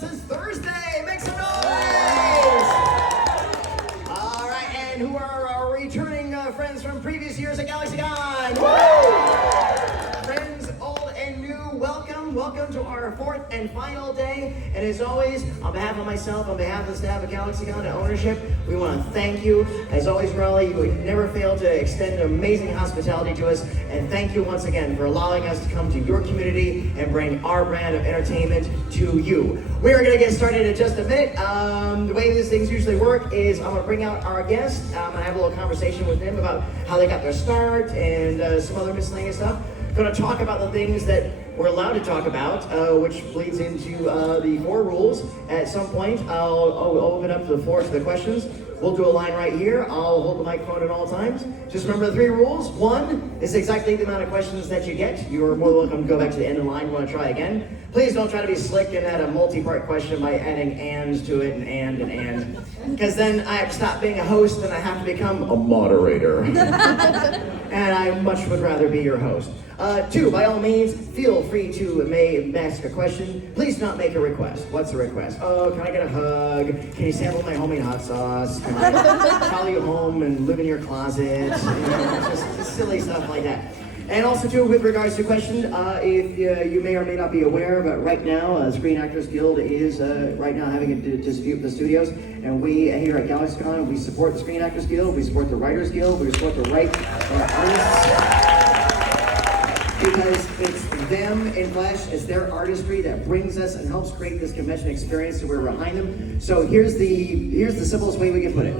since Thursday. Make some noise! All right, and who are our returning friends from previous years at GalaxyCon? Woo! Friends old and new, welcome. Welcome to our fourth and final day. And as always, on behalf of myself, on behalf of the staff at GalaxyCon and ownership, we want to thank you. As always, Raleigh, you would never fail to extend amazing hospitality to us. And thank you once again for allowing us to come to your community and bring our brand of entertainment to you. We are going to get started in just a minute. The way these things usually work is I'm going to bring out our guests. I'm going to have a little conversation with them about how they got their start and some other miscellaneous stuff. Going to talk about the things that we're allowed to talk about, which leads into the 4 rules. At some point, I'll open up the floor to the questions. We'll do a line right here. I'll hold the microphone at all times. Just remember the 3 rules. 1 is exactly the amount of questions that you get. You're more than welcome to go back to the end of the line. You want to try again. Please don't try to be slick and add a multi-part question by adding ands to it and. Because then I have to stop being a host and I have to become a moderator. And I much would rather be your host. 2, by all means, feel free to ask a question. Please do not make a request. What's the request? Oh, can I get a hug? Can you sample my homemade hot sauce? Can I follow you home and live in your closet? Just silly stuff like that. And also, too, with regards to question, if you may or may not be aware, but right now, Screen Actors Guild is right now having a dispute with the studios, and we here at GalaxyCon, we support the Screen Actors Guild, we support the Writers Guild, we support the artists, because it's them in flesh, it's their artistry that brings us and helps create this convention experience, so we're behind them. So here's the simplest way we can put it.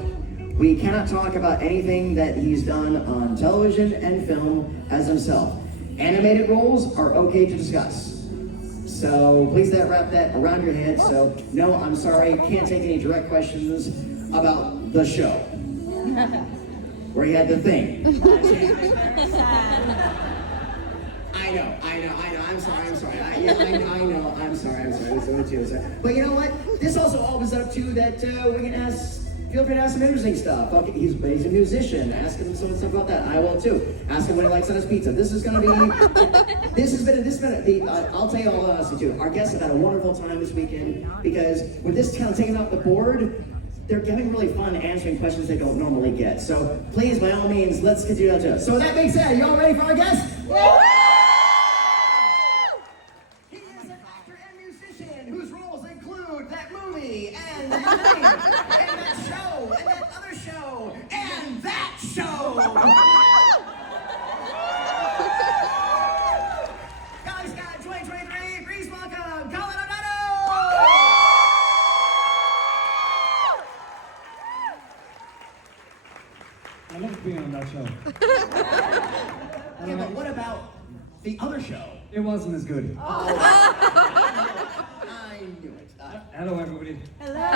We cannot talk about anything that he's done on television and film as himself. Animated roles are okay to discuss. So please wrap that around your head. So no, I'm sorry, can't take any direct questions about the show. Where he had the thing. I know, I'm sorry. I'm sorry. But you know what? This also opens up to that we can feel free to ask some interesting stuff. Okay, he's a musician. Ask him some stuff about that. I will too. Ask him what he likes on his pizza. This has been I'll tell you all honestly too. Our guests have had a wonderful time this weekend because with this kind of taking off the board, they're getting really fun answering questions they don't normally get. So please, by all means, let's continue that. So with that being said, y'all ready for our guest? He is an actor and musician whose roles include that movie and that thing and that show and that other show and that show. GalaxyCon 2023, please welcome Colin. I love being on that show. Yeah, but what about the other show? It wasn't as good. I knew it. Hello, everybody. Hello.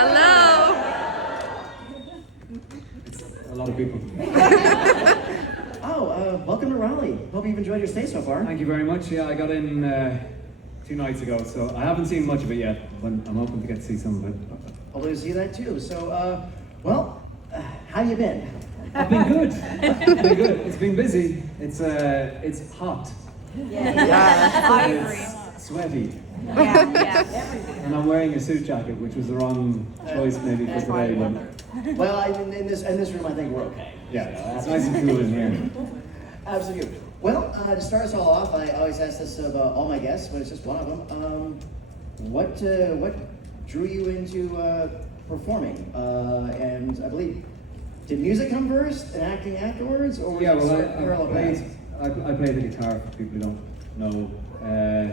It's a lot of people. Welcome to Raleigh. Hope you've enjoyed your stay so far. Thank you very much. Yeah, I got in 2 nights ago, so I haven't seen much of it yet, but I'm hoping to get to see some of it. Hopefully to see that too. So, how you been? I've been good. It's been busy. It's hot. Yeah. I agree. It's sweaty. Yeah. And I'm wearing a suit jacket, which was the wrong choice maybe for today. But Well, in this room, I think we're okay. yeah, it's nice and cool in here. Absolutely. Well, to start us all off, I always ask this of all my guests, but it's just one of them. What drew you into performing? And I believe, did music come first and acting afterwards, or was Yeah, it well, sort of parallel paths? I play the guitar for people who don't know. And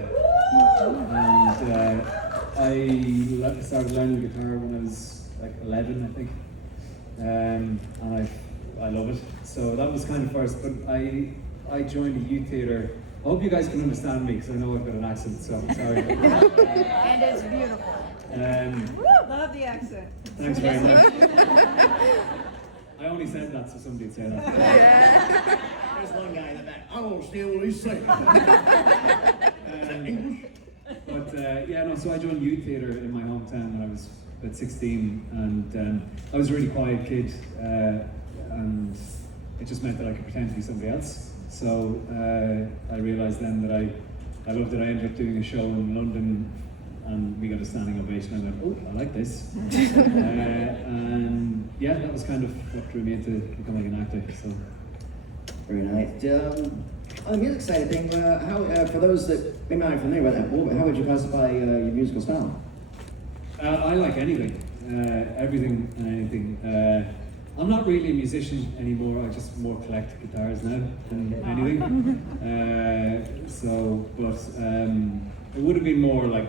I started learning guitar when I was like 11, I think. And I love it. So that was kind of first, but I joined a youth theatre. I hope you guys can understand me because I know I've got an accent, so I'm sorry. And it's beautiful. Love the accent. Thanks very much. I only said that so somebody would say that. There's one guy in the back. I don't understand what he's saying. So I joined youth theatre in my hometown when I was about 16, and I was a really quiet kid, and it just meant that I could pretend to be somebody else. So I realised then that I loved it. I ended up doing a show in London and we got a standing ovation. I went, oh, I like this. And yeah, that was kind of what drew me into becoming an actor. So Very nice. On the music side of things, how for those that may not be familiar with that, how would you classify your musical style? I like anything, everything and anything. I'm not really a musician anymore. I just more collect guitars now than anything. It would have been more like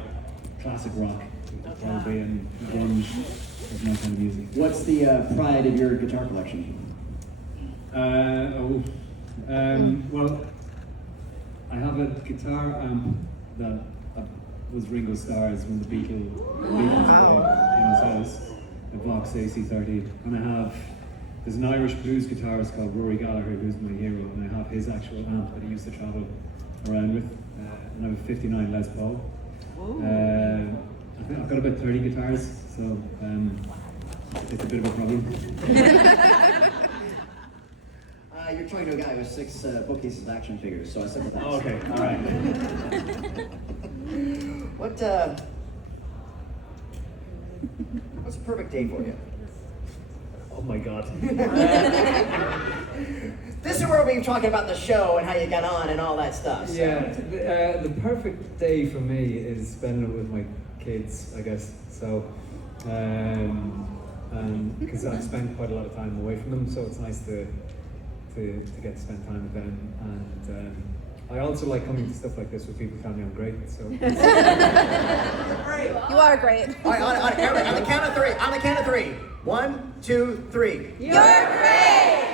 classic rock, probably, and grunge is my kind of music. What's the pride of your guitar collection? Well, I have a guitar amp that was Ringo Starr's when the Beatles played in his house, a Vox AC30, and there's an Irish blues guitarist called Rory Gallagher who's my hero, and I have his actual amp that he used to travel around with, and I have a 59 Les Paul. I think I've got about 30 guitars, so it's a bit of a problem. You're talking to a guy with 6 bookcases of action figures, so I said that. Oh, okay, all right. What's a perfect day for you? Oh my God. This is where we're talking about the show and how you got on and all that stuff. So. Yeah, the perfect day for me is spending it with my kids, I guess. So, because I've spent quite a lot of time away from them, so it's nice to get to spend time with them. And I also like coming to stuff like this with people who tell me I'm great. So. You are great. All right, on the count of three. On the count of 3. 1, 2, 3. You're great.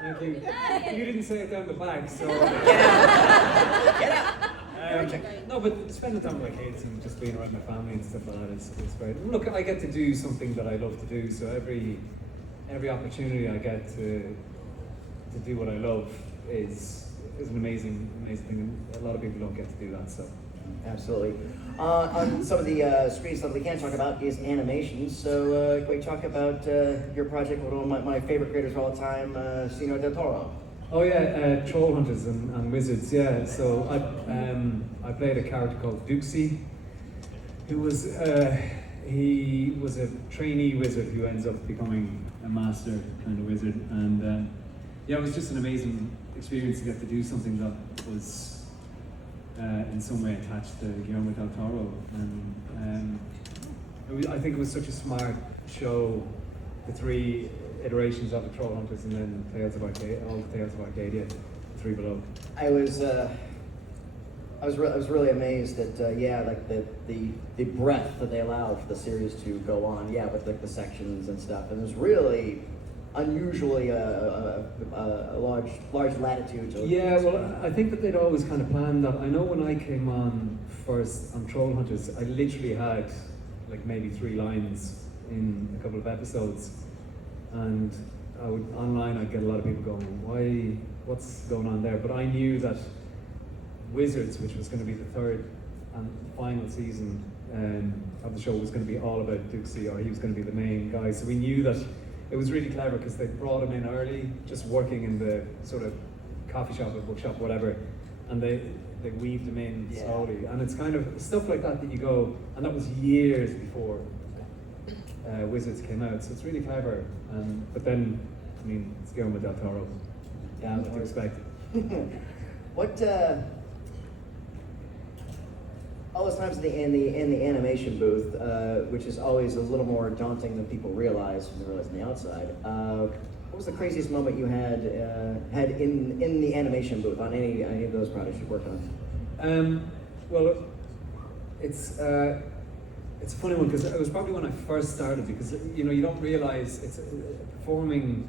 Thank you. You didn't say it down the back, so. Get out. No, but spending time with my kids and just being around my family and stuff like that is great. Look, I get to do something that I love to do, so every opportunity I get to do what I love is an amazing thing, and a lot of people don't get to do that. So. Absolutely. On some of the screen stuff we can talk about is animation. So can we talk about your project with one of my favorite creators of all time, Sino Del Toro? Oh yeah, Troll Hunters and Wizards. Yeah. So I played a character called Duxie, who was he was a trainee wizard who ends up becoming a master kind of wizard, and yeah, it was just an amazing experience to get to do something that was. In some way attached to Guillermo del Toro, and I think it was such a smart show, the 3 iterations of the Troll Hunters, and then all the Tales of Arcadia, 3 below. I was really amazed at like the breadth that they allowed for the series to go on, with like the sections and stuff, and it was really unusually a large latitude to Yeah, well, I think that they'd always kind of planned that. I know when I came on first on Troll Hunters, I literally had like maybe 3 lines in a couple of episodes, and online I'd get a lot of people going, what's going on there? But I knew that Wizards, which was going to be the 3rd and final season of the show, was going to be all about Duxie, or he was going to be the main guy. So we knew that it was really clever because they brought him in early, just working in the sort of coffee shop or bookshop, whatever, and they weaved him in slowly. And it's kind of stuff like that you go, and that was years before Wizards came out, so it's really clever. But then, I mean, it's Guillermo del Toro. Yeah, what do you expect? What all those times in the animation booth, which is always a little more daunting than people realize when they realize on the outside. What was the craziest moment you had in the animation booth on any of those projects you worked on? Well, it's a funny one because it was probably when I first started, because you don't realize it's performing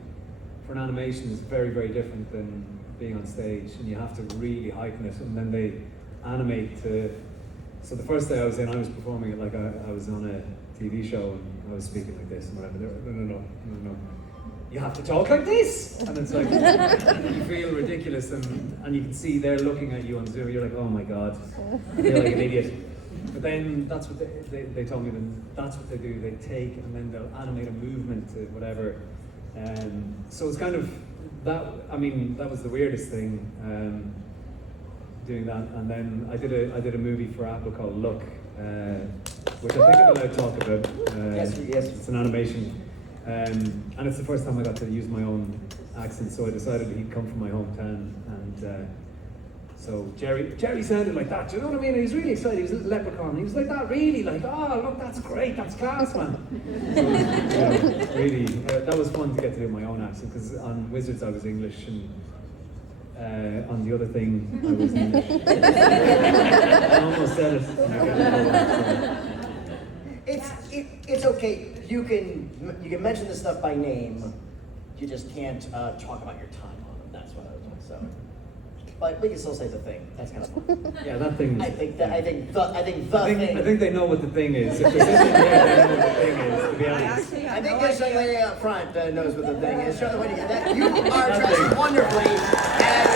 for an animation is very, very different than being on stage, and you have to really heighten it, and then they animate to. So the first day I was in, I was performing it like I was on a TV show, and I was speaking like this and whatever. They were, no. You have to talk like this! And it's like, you feel ridiculous, and you can see they're looking at you on Zoom, you're like, oh my God, you're like an idiot. But then that's what they told me, then that's what they do, they take and then they'll animate a movement to whatever. So it's kind of, that was the weirdest thing, doing that. And then I did a movie for Apple called Look, which I think I'm allowed to talk about. Yes. It's an animation, and it's the first time I got to use my own accent, so I decided he'd come from my hometown, and so Jerry sounded like that, do you know what I mean? He was really excited, he was a little leprechaun, he was like that, really, like, oh, look, that's great, that's class, man. So, really, that was fun to get to do my own accent, because on Wizards I was English, and on the other thing I was English. I almost said it. It's okay. You can mention this stuff by name. You just can't talk about your time on them. That's what I was doing. So, but we can still say the thing. That's kind of fun. Yeah, that thing. I think the thing. I think they know what the thing is. If there's anything there, they know what the thing is. To be honest. I think this young lady up front knows what the thing is. Show the way to get that. You are dressed wonderfully as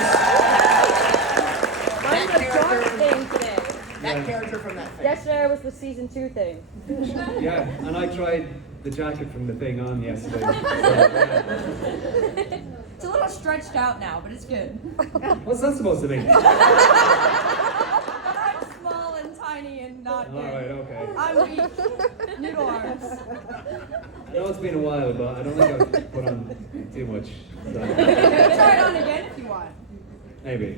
Mine's the dark thing today. that character from that thing. Yesterday was the season 2 thing. Yeah, and I tried the jacket from the thing on yesterday. So, It's a little stretched out now, but it's good. what's that supposed to mean? I'm small and tiny and not All good. right, okay. I'm weak. Noodle arms. I know it's been a while, but I don't think I've put on too much. So, Try it on again if you want. maybe.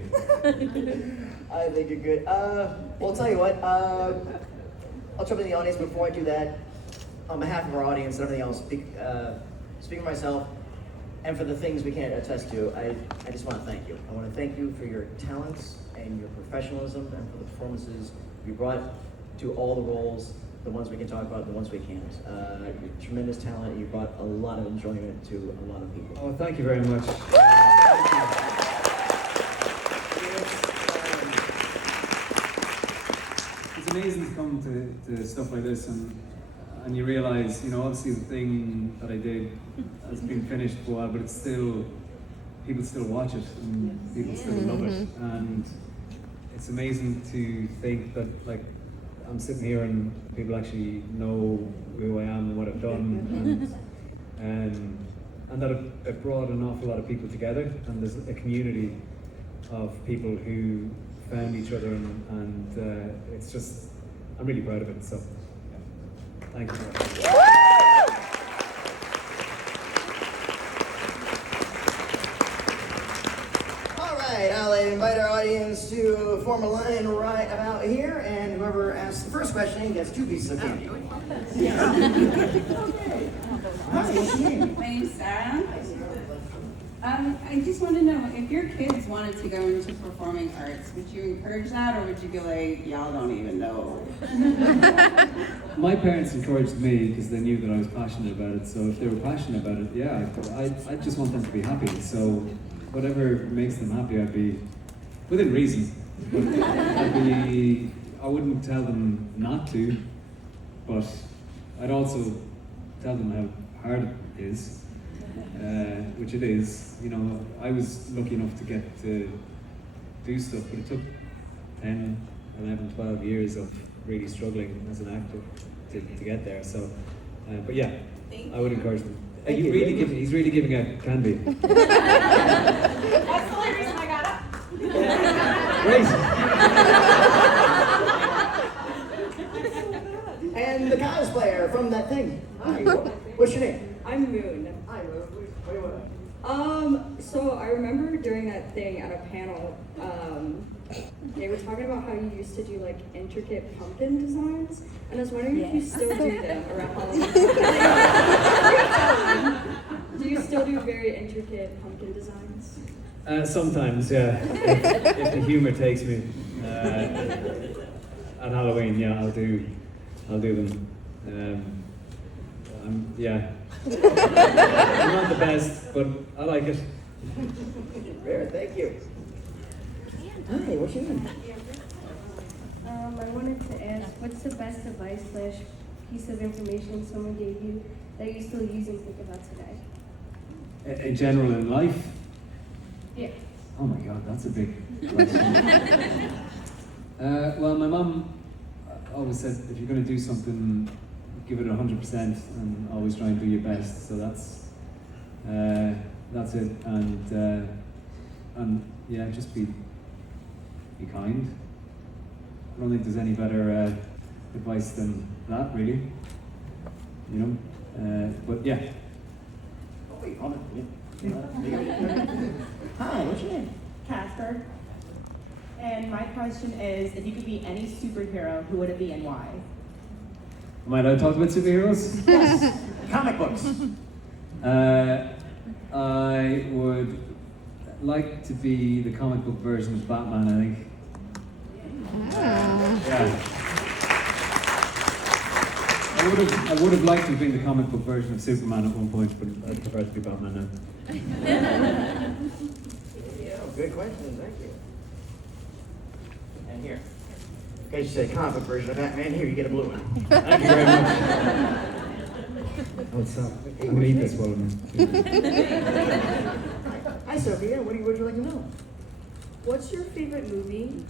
I think you're good. Well, I'll tell you what. I'll jump in the audience before I do that. On behalf of our audience and everything else, speaking for myself, and for the things we can't attest to, I just want to thank you. I want to thank you for your talents and your professionalism and for the performances you brought to all the roles, the ones we can talk about, the ones we can't. Your tremendous talent. You brought a lot of enjoyment to a lot of people. Oh, thank you very much. It's amazing to come to stuff like this and you realize, obviously the thing that I did has been finished for a while, but it's still, people still watch it and people still love it. And it's amazing to think that, like, I'm sitting here and people actually know who I am and what I've done, and that it brought an awful lot of people together, and there's a community of people who found each other, and it's just, I'm really proud of it. So, yeah. Thank you. All right, I'll invite our audience to form a line right about here, and whoever asks the first question gets 2 pieces of candy. Hi, what's your name? My name's Sarah. I just want to know, if your kids wanted to go into performing arts, would you encourage that, or would you be like, y'all don't even know? My parents encouraged me because they knew that I was passionate about it. So if they were passionate about it, yeah, I just want them to be happy. So whatever makes them happy, I'd be within reason. But I wouldn't tell them not to, but I'd also tell them how hard it is. Which it is. I was lucky enough to get to do stuff, but it took 10, 11, 12 years of really struggling as an actor to get there. So, but yeah, I would encourage them. He's really giving out candy. That's the only reason I got up. Great. And the cosplayer from that thing. Hi, what's your name? I'm Moon. Hi, what do you want? So I remember during that thing at a panel, they were talking about how you used to do like intricate pumpkin designs, and I was wondering if you still do them around Halloween. Do you still do very intricate pumpkin designs? Sometimes, yeah. If the humor takes me at Halloween, yeah, I'll do them. Yeah. I'm not the best, but I like it. Rare, thank you. Hi, what's your name? I wanted to ask, what's the best advice / piece of information someone gave you that you still use and think about today? In general, in life? Yeah. Oh my God, that's a big question. Well, my mum always said, if you're going to do something, give it 100% and always try and do your best. So that's it. And yeah, just be kind. I don't think there's any better advice than that, really. You know, but yeah. Oh, wait, hold on. Hi, what's your name? Casper. And my question is, if you could be any superhero, who would it be and why? Am I allowed to talk about superheroes? Yes. Comic books. I would like to be the comic book version of Batman, I think. Yeah. I would have liked to have been the comic book version of Superman at one point, but I prefer to be Batman now. Good question, thank you. And here. In case you say comic book version of Batman, here you get a blue one. Thank you very much. What's up? I'm gonna eat this while I'm Hi, Sophia. What would you like to know? What's your favorite movie?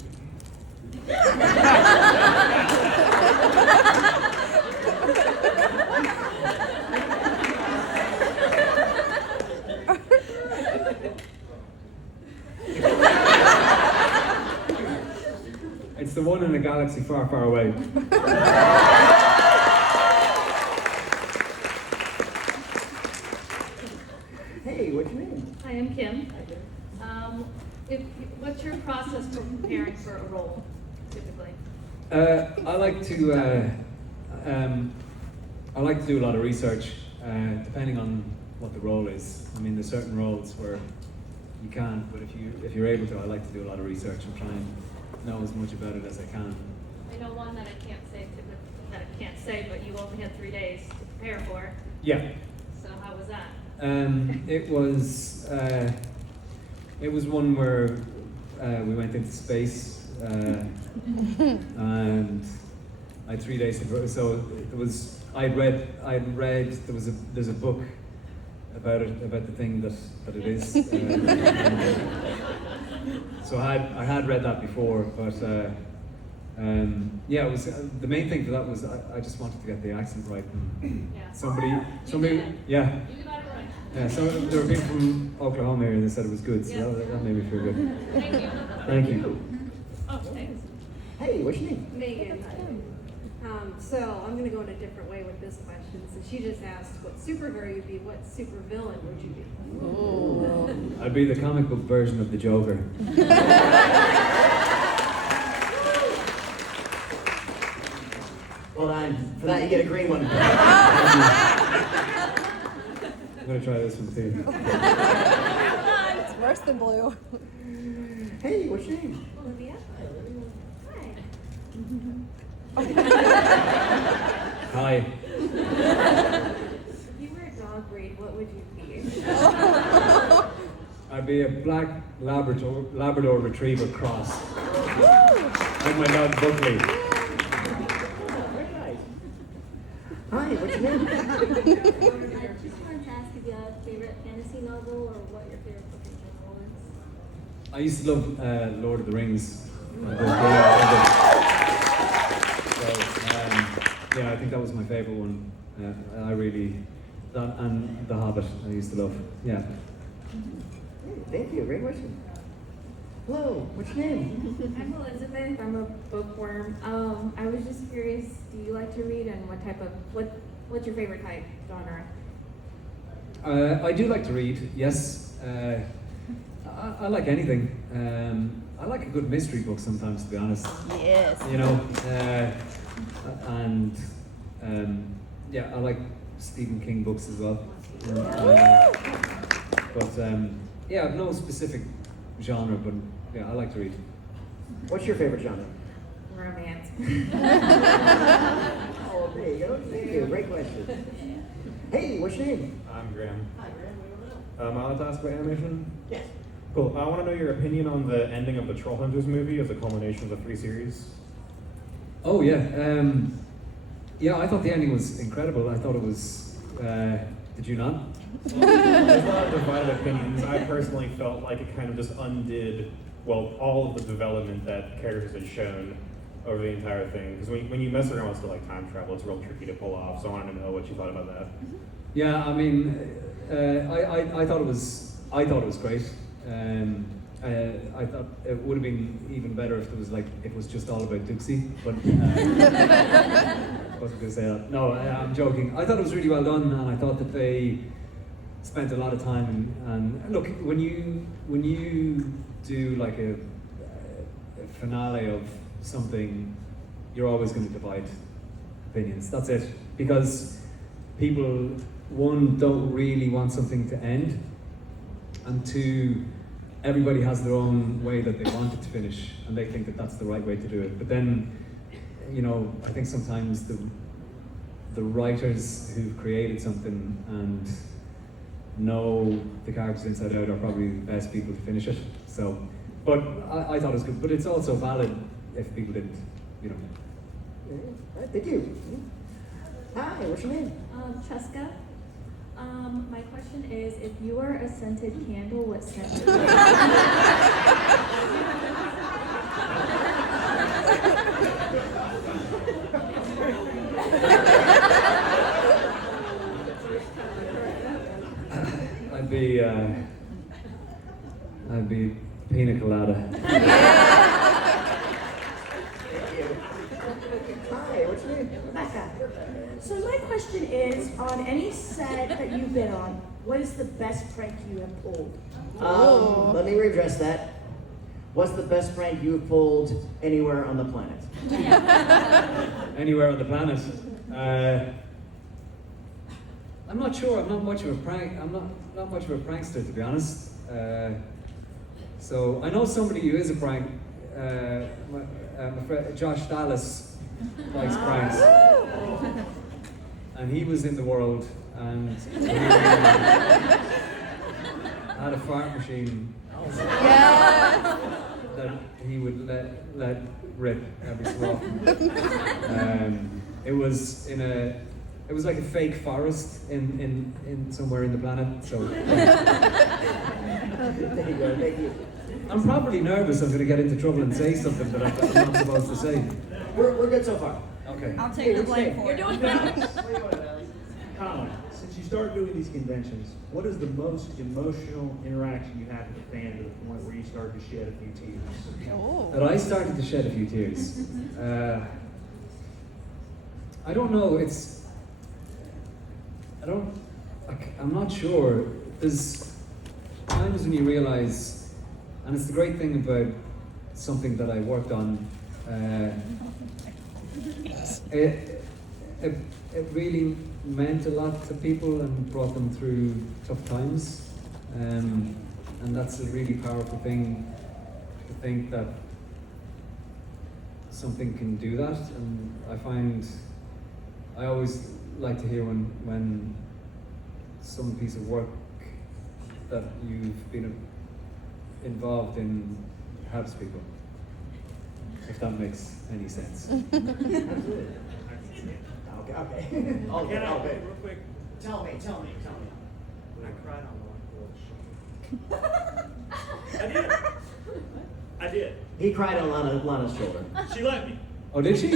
It's the one in a galaxy far, far away. Hey, what's your name? Hi, I'm Kim. What's your process for preparing for a role, typically? I like to do a lot of research, depending on what the role is. I mean, there's certain roles where you can't, but if you're able to, I like to do a lot of research and try and know as much about it as I can. I know one that I can't say, but you only had 3 days to prepare for. Yeah. So how was that? It was one where we went into space, and I had 3 days to go. So it was. I'd read. There's a book about the thing that it is. So I had read that before, but yeah, it was the main thing for that was I just wanted to get the accent right. And Yeah. somebody, You yeah. got it right. Yeah, so there were people from Oklahoma here and they said it was good, so Yeah. that made me feel good. Thank you. Thank you. Oh, thanks. Hey, what's your name? Megan. So I'm going to go in a different way with this question. So she just asked what superhero you'd be, what supervillain would you be? I'd be the comic book version of the Joker. Hold on. For that, you get a green one. I'm gonna try this one too. It's worse than blue. Hey, what's your name? Olivia. Hi. If you were a dog breed, what would you be? I'd be a black Labrador Retriever cross. Like my dog Buckley. Very nice. Hi, what's your name? I just wanted to ask if you have a favorite fantasy novel or what your favorite book in general is. I used to love Lord of the Rings. Yeah, I think that was my favorite one. That and The Hobbit I used to love. Yeah. Hey, thank you. Great question. Hello, what's your name? I'm Elizabeth. I'm a bookworm. I was just curious, do you like to read and what's your favorite type genre? I do like to read, yes. I like anything. I like a good mystery book sometimes, to be honest. Yes. You know, and yeah, I like Stephen King books as well. But yeah, no specific genre, but yeah, I like to read. What's your favorite genre? Romance. Oh, there you go. Thank you. Great question. Hey, what's your name? I'm Graham. Hi, Graham. I want to ask about animation. Yes. Cool. I want to know your opinion on the ending of the Troll Hunters movie as a culmination of the 3 series. Oh yeah, yeah. I thought the ending was incredible. I thought it was. Did you not? There's a lot of divided opinions. I personally felt like it kind of just undid, well, all of the development that characters had shown over the entire thing. Because when you mess around with stuff like time travel, it's real tricky to pull off. So I wanted to know what you thought about that. Yeah, I mean, I thought it was great. I thought it would have been even better if it was just all about Dixie, but I wasn't going to say that. No, I'm joking. I thought it was really well done, and I thought that they spent a lot of time. And look, when you do like a finale of something, you're always going to divide opinions. That's it, because people, one, don't really want something to end, and two, everybody has their own way that they want it to finish, and they think that that's the right way to do it. But then, you know, I think sometimes the writers who've created something and know the characters inside out are probably the best people to finish it. So, but I thought it was good. But it's also valid if people didn't, you know. Right, thank you. Hi, what's your name? Cheska. My question is, if you were a scented candle, what scent would you I'd be pina colada. Hi, what's your name? Rebecca. So my question is, on any set that you've been on, what is the best prank you have pulled? Let me readdress that. What's the best prank you've pulled anywhere on the planet? Anywhere on the planet. I'm not sure. I'm not much of a prank. I'm not much of a prankster, to be honest. So I know somebody who is a prank. My friend Josh Dallas likes pranks, and he was in the world and he had a fart machine that he would let rip every so often. It was like a fake forest in somewhere in the planet. So There you go, thank you. I'm probably nervous I'm going to get into trouble and say something that I'm not supposed to say. We're good so far. Okay. I'll take the blame for it. You're doing good. Colin, since you started doing these conventions, what is the most emotional interaction you had with a fan to the point where you started to shed a few tears? That I started to shed a few tears. I don't know. I'm not sure. There's times when you realize, and it's the great thing about something that I worked on. It really meant a lot to people and brought them through tough times, and that's a really powerful thing to think that something can do that. And I always like to hear when some piece of work that you've been involved in helps people, if that makes any sense. Absolutely. Okay. Okay. Real quick. Tell me. I cried on Lana's shoulder. I did. He cried on Lana's shoulder. She let me. Oh, did she?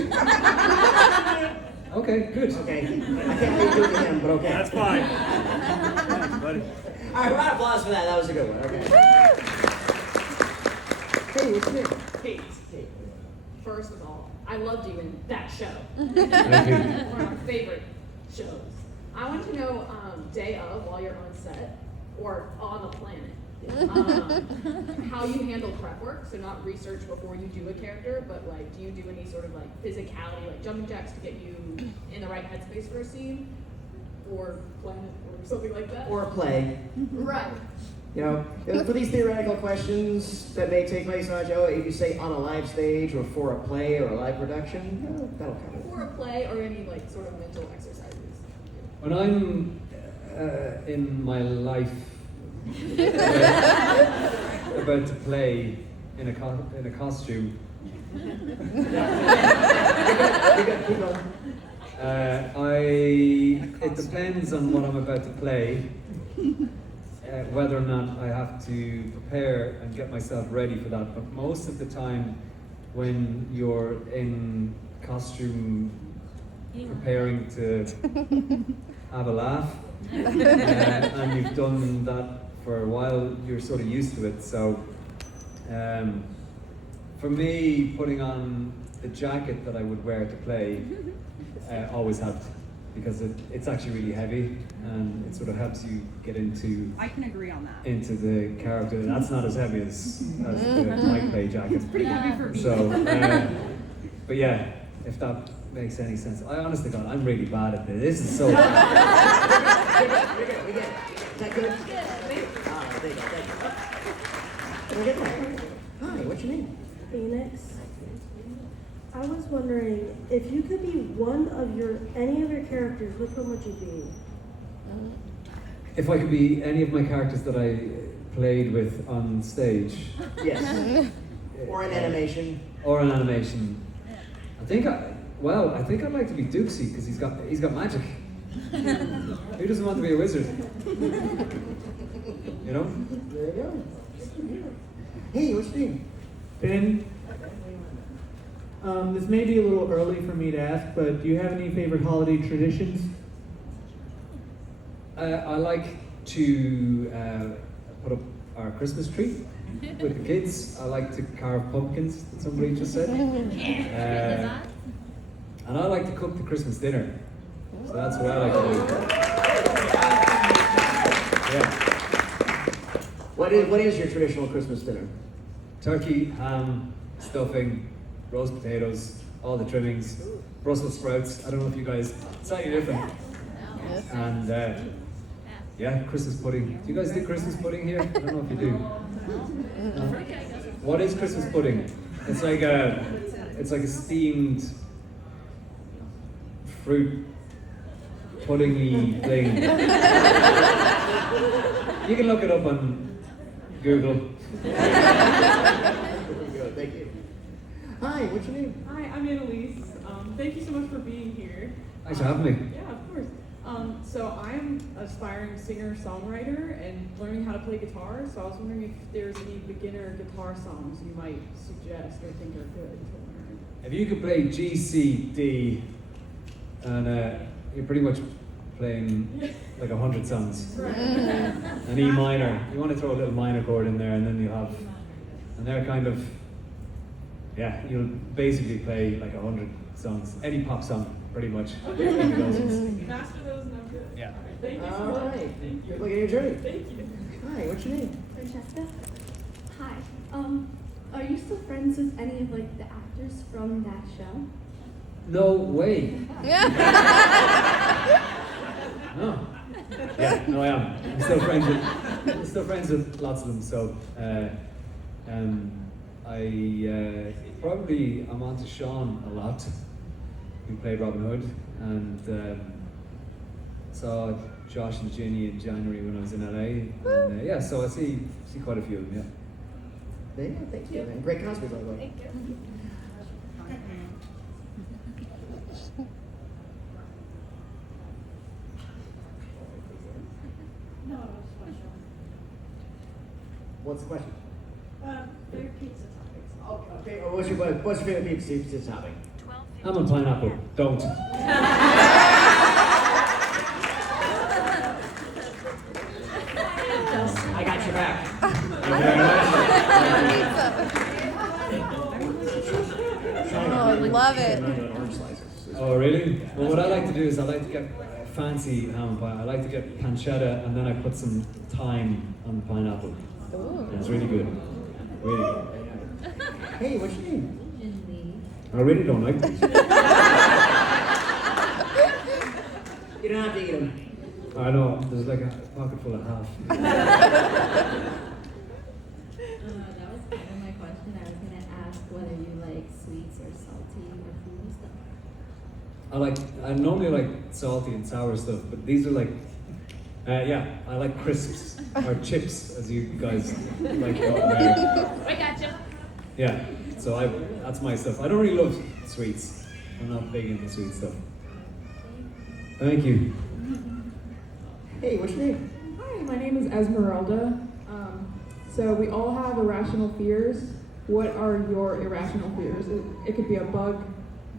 Okay, good. Okay. I can't really do it to him, but okay. That's fine. Thanks, buddy. All right, round of applause for that. That was a good one. Okay. Hey, what's your name? Kate. First of all, I loved you in that show. Thank you. One of my favorite shows. I want to know, day of, while you're on set, or on the planet, how you handle prep work. So not research before you do a character, but like, do you do any sort of like physicality, like jumping jacks to get you in the right headspace for a scene? Or planet, or something like that? Or play. Right. You know, for these theoretical questions that may take place on a show, if you say on a live stage or for a play or a live production, that'll cover it. For a play or any like sort of mental exercises. When I'm in my life about to play in a costume, it depends on what I'm about to play, whether or not I have to prepare and get myself ready for that. But most of the time, when you're in costume, preparing to have a laugh, and you've done that for a while, you're sort of used to it. So For me, putting on the jacket that I would wear to play always helped, because it's actually really heavy and it sort of helps you get into. I can agree on that. Into the character. That's not as heavy as the mic play jacket. It's pretty heavy for me. So, but yeah, if that makes any sense. I honestly God, I'm really bad at this. This is so. We get it. Is that good? There you go. Can we get that? Hi, what's your name? Phoenix. I was wondering if you could be any of your characters, which one would you be? If I could be any of my characters that I played with on stage. Yes. Or an animation. Or an animation. I think I'd like to be Dukesy because he's got magic. Who doesn't want to be a wizard? You know? There you go. Hey, what's your name? Ben, this may be a little early for me to ask, but do you have any favorite holiday traditions? I like to put up our Christmas tree with the kids. I like to carve pumpkins, that somebody just said. And I like to cook the Christmas dinner. So that's what I like to do. Yeah. What is your traditional Christmas dinner? Turkey, ham, stuffing, roast potatoes, all the trimmings, Brussels sprouts. I don't know if you guys, it's slightly different. And yeah, Christmas pudding. Do you guys do Christmas pudding here? I don't know if you do. No? What is Christmas pudding? It's like a steamed fruit puddingy thing. You can look it up on Google. Thank you. Hi, what's your name? Hi, I'm Annalise. Thank you so much for being here. Thanks for having me. Yeah, of course. So I'm an aspiring singer-songwriter and learning how to play guitar, so I was wondering if there's any beginner guitar songs you might suggest or think are good to learn. If you could play G, C, D, and you're pretty much playing like 100 songs. An E minor. You want to throw a little minor chord in there, and then you have, and they're kind of, yeah, you'll basically play like 100 songs. Any pop song, pretty much. Okay. Master those and I'm good. Yeah. Thank you so All much. right. Thank you. Good luck in your journey. Thank you. Hi, what's your name? Francesca? Hi. Are you still friends with any of like the actors from that show? No way. No. Yeah, no, I am. I'm still friends with lots of them. So, I'm on to Sean a lot, who played Robin Hood, and saw Josh and Ginny in January when I was in LA. And, yeah, so I see quite a few of them. Yeah. There you go. Thank you. And great costume, by the way. Thank you. What's the question? Favorite pizza toppings. Okay. What's your favorite pizza topping? I'm a pineapple. Don't. I got your back. Thank you very much. Oh, I love it. Oh, really? Well, what I like to do is I like to get fancy ham and pie. I like to get pancetta, and then I put some thyme on the pineapple. And it's really good. Really good. Hey, what's your name? I really don't like these. You don't have to eat them. I know, there's like a pocket full of half. That was kind of my question. I was gonna ask whether you like sweets or salty or food stuff. I normally like salty and sour stuff, but these are like, yeah, I like crisps, or chips, as you guys like. I gotcha. Yeah, so that's my stuff. I don't really love sweets. I'm not big into sweet stuff. Thank you. Hey, what's your name? Hi, my name is Esmeralda. So we all have irrational fears. What are your irrational fears? It could be a bug.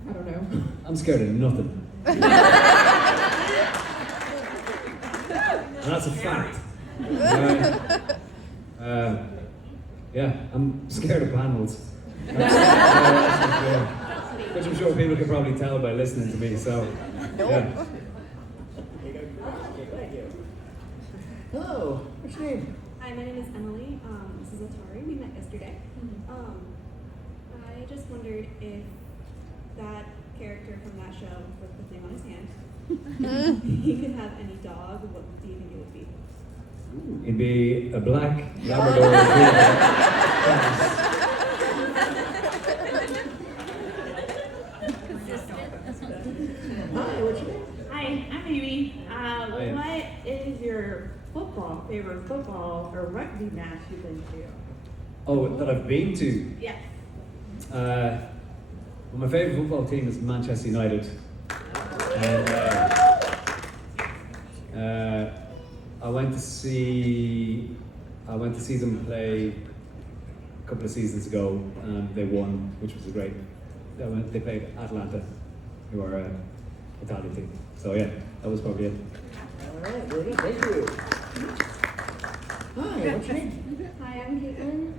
I don't know. I'm scared of nothing. And that's a fact. Yeah, Yeah, I'm scared of panels. Which I'm sure people can probably tell by listening to me, so yeah. Hello, what's your name? Hi, my name is Emily. This is Atari. We met yesterday. I just wondered if that character from that show with the thing on his hand, he could have any dog, what do you think it would be? It'd be a black Labrador Retriever. Hi, what's your name? Hi, I'm Amy. Hi. What is your favorite football or rugby match you've been to? Oh, that I've been to? Yes. Well, my favourite football team is Manchester United. And I went to see them play a couple of seasons ago, and they won, which was a great. They played Atlanta, who are an Italian team. So yeah, that was probably it. All right, very good, thank you. Hi, what's your name? Hi, I'm Caitlin.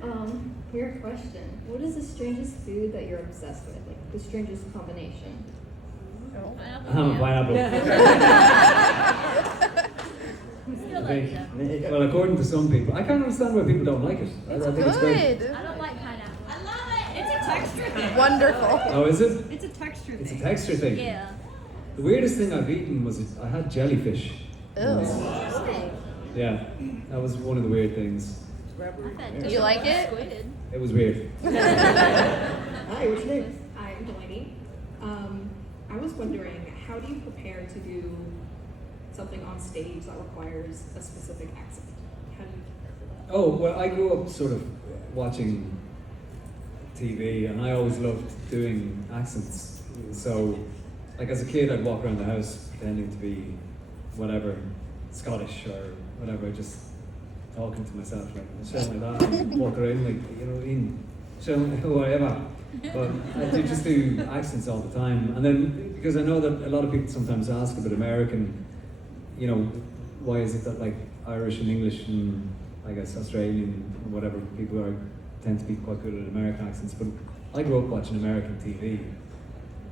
Here, question. What is the strangest food that you're obsessed with? Like the strangest combination? Pineapple. I think, well, according to some people, I can't understand why people don't like it. I think it's great. I don't like pineapple. I love it. It's a texture thing. Wonderful. Oh, is it? It's a texture It's a thing. texture thing. Yeah. The weirdest thing I've eaten was I had jellyfish. Ew. Yeah, that was one of the weird things. Did you like it? It was weird. Hi, what's your name? I'm Delaney. I was wondering, how do you prepare to do something on stage that requires a specific accent? How do you prepare for that? Oh, well, I grew up sort of watching TV, and I always loved doing accents. So, like as a kid, I'd walk around the house pretending to be whatever, Scottish or whatever, just talking to myself, like showing like that, and walk around like, you know, in showing who I am. But I just do accents all the time, and then because I know that a lot of people sometimes ask about American, you know, why is it that like Irish and English and I guess Australian or whatever people tend to be quite good at American accents, but I grew up watching American TV,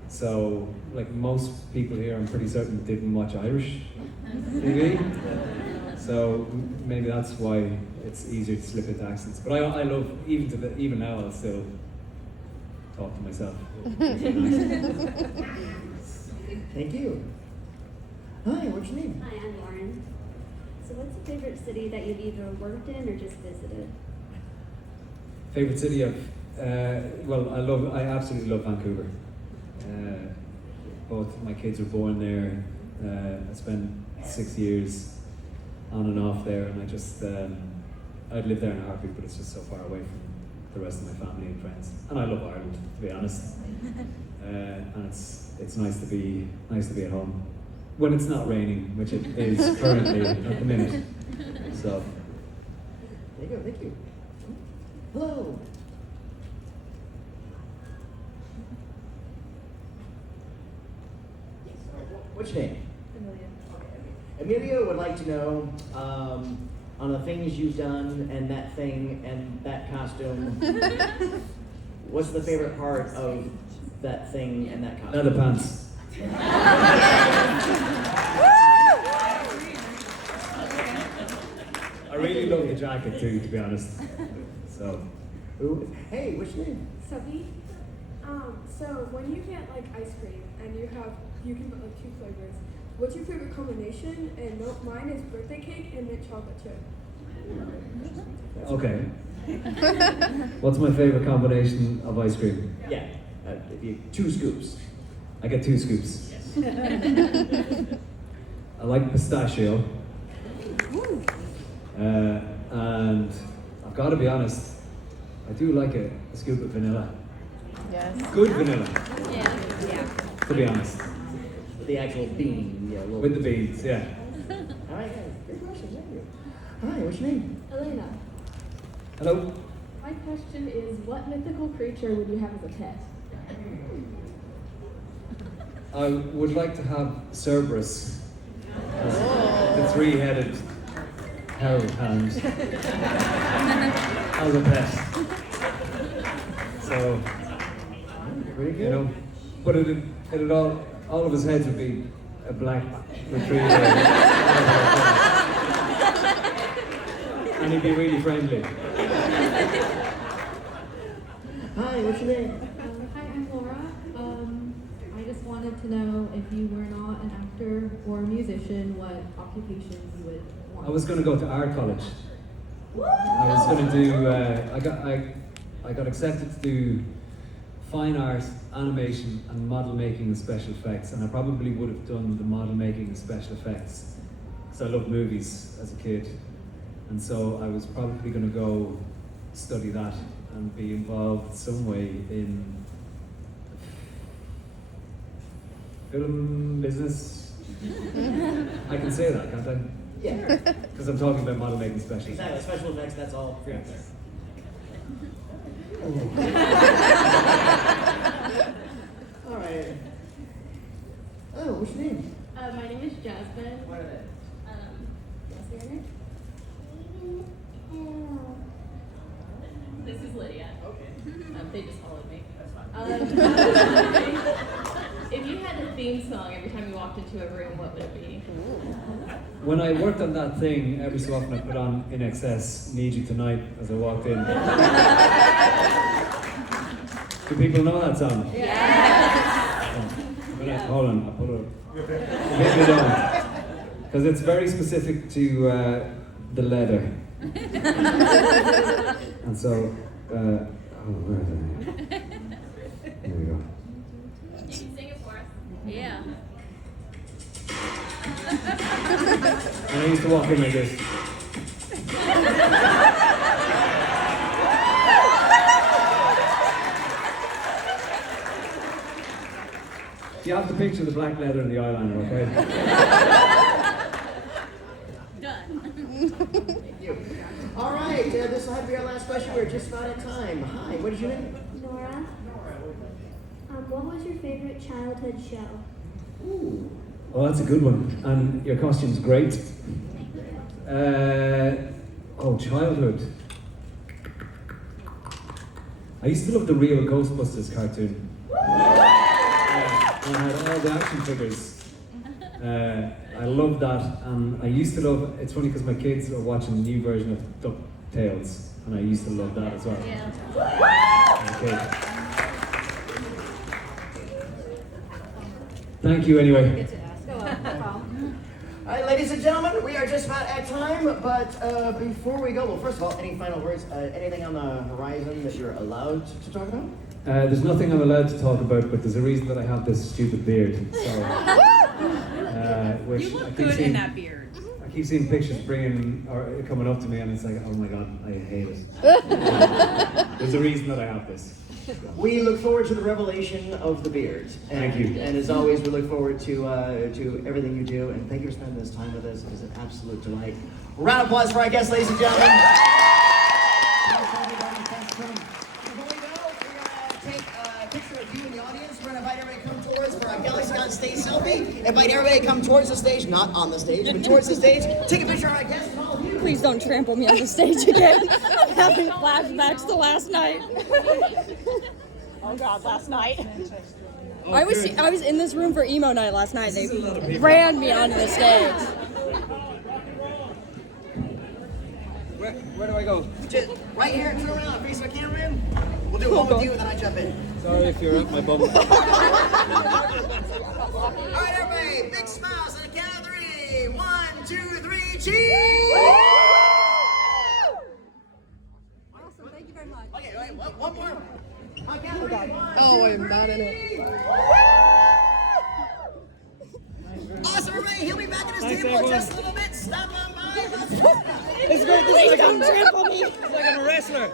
so like most people here, I'm pretty certain didn't watch Irish TV, so maybe that's why it's easier to slip into accents. But I love even now I'll still talk to myself. Thank you. Hi, what's your name? Hi, I'm Lauren. So what's your favorite city that you've either worked in or just visited? Favorite city well, I absolutely love Vancouver. Both my kids were born there. I spent 6 years on and off there, and I just I'd live there in a heartbeat, but it's just so far away from the rest of my family and friends. And I love Ireland, to be honest. And it's nice to be at home when it's not raining, which it is currently at the minute. So. There you go, thank you. Hello. What's your name? Amelia would like to know, on the things you've done and that thing and that costume, what's the favorite part of that thing and that costume? Leather pants. I really love the jacket too, to be honest. So. Ooh. Hey, what's your name? Sophie. So when you get like ice cream and you can put like 2 flavors, what's your favorite combination? And mine is birthday cake and mint chocolate chip. Okay. What's my favorite combination of ice cream? Yeah, if you 2 scoops. I get 2 scoops. Yes. I like pistachio. And I've got to be honest, I do like a scoop of vanilla. Yes. Good vanilla. Yeah. To be honest. With the actual bean, yeah. With the beans, yeah. All right, great question, thank you. Hi, what's your name? Elena, Hello. my question is, what mythical creature would you have as a pet? I would like to have Cerberus, the 3-headed hell hound, as a pet. So, you know, but it'd all of his heads would be a black retriever. And he'd be really friendly. Hi, what's your name? Hi, I'm Laura. I just wanted to know if you were not an actor or a musician, what occupations you would want. I was going to go to art college. I was going to do. I got accepted to do fine art, animation, and model making and special effects. And I probably would have done the model making and special effects because I loved movies as a kid. And so I was probably going to go study that and be involved some way in film business. I can say that, can't I? Yeah. Because I'm talking about model making special Exactly, effects. special effects, that's all free out there. All right. Oh, what's your name? My name is Jasmine. What are they? What's your name? This is Lydia. Okay. They just followed me. That's fine. If you had a theme song every time you walked into a room, what would it be? When I worked on that thing, every so often I put on In Excess, Need You Tonight as I walked in. Do people know that song? Yeah. Hold on, I'll put it up. Maybe don't. Because it's very specific to the leather. And so, where are they? There we go. You can sing it for us. Yeah. And I used to walk in like this. You have to picture the black leather and the eyeliner, okay? Done. Thank you. All right, this will have to be our last question. We're just about at time. Hi, what is your name? Nora, what was your favorite childhood show? Ooh. Well, that's a good one. And your costume's great. Childhood. I used to love the real Ghostbusters cartoon. And I had all the action figures. I loved that, and I used to love. It's funny because my kids are watching the new version of DuckTales, and I used to love that as well. Yeah. Okay. Thank you anyway. All right, ladies and gentlemen, we are just about at time, but before we go, well, first of all, any final words? Anything on the horizon that you're allowed to talk about? There's nothing I'm allowed to talk about, but there's a reason that I have this stupid beard. So, which You look I keep good seeing, in that beard. I keep seeing pictures coming up to me, and it's like, oh my god, I hate it. There's a reason that I have this. We look forward to the revelation of the beard. Thank you. And as always, we look forward to everything you do, and thank you for spending this time with us. It was an absolute delight. Round of applause for our guests, ladies and gentlemen. Thanks, everybody. Thanks for coming. Before we go, we're going to take a picture of you in the audience. We're going to invite everybody to come towards for our Galaxy on Stage selfie. Invite everybody to come towards the stage, not on the stage, but towards the stage. Take a picture of our guests and all of you. Please don't trample me on the stage again. I'm having flashbacks to last night. Oh God, last night. I was in this room for emo night last night. They ran me onto the stage. Where do I go? Just right here, turn around, face our cameraman. We'll do one with you and then I jump in. Sorry if you're at my bubble. All right, everybody, big smiles on the count of 3. 1, 2, 3, cheese! Awesome, thank you very much. Okay, wait, one more. On count of 3. 1, Oh, 2, I'm not in it. 3. Awesome, everybody, he'll be back at his table in everyone. just a little bit. Stop on by. Please don't trample me. It's like I'm a wrestler.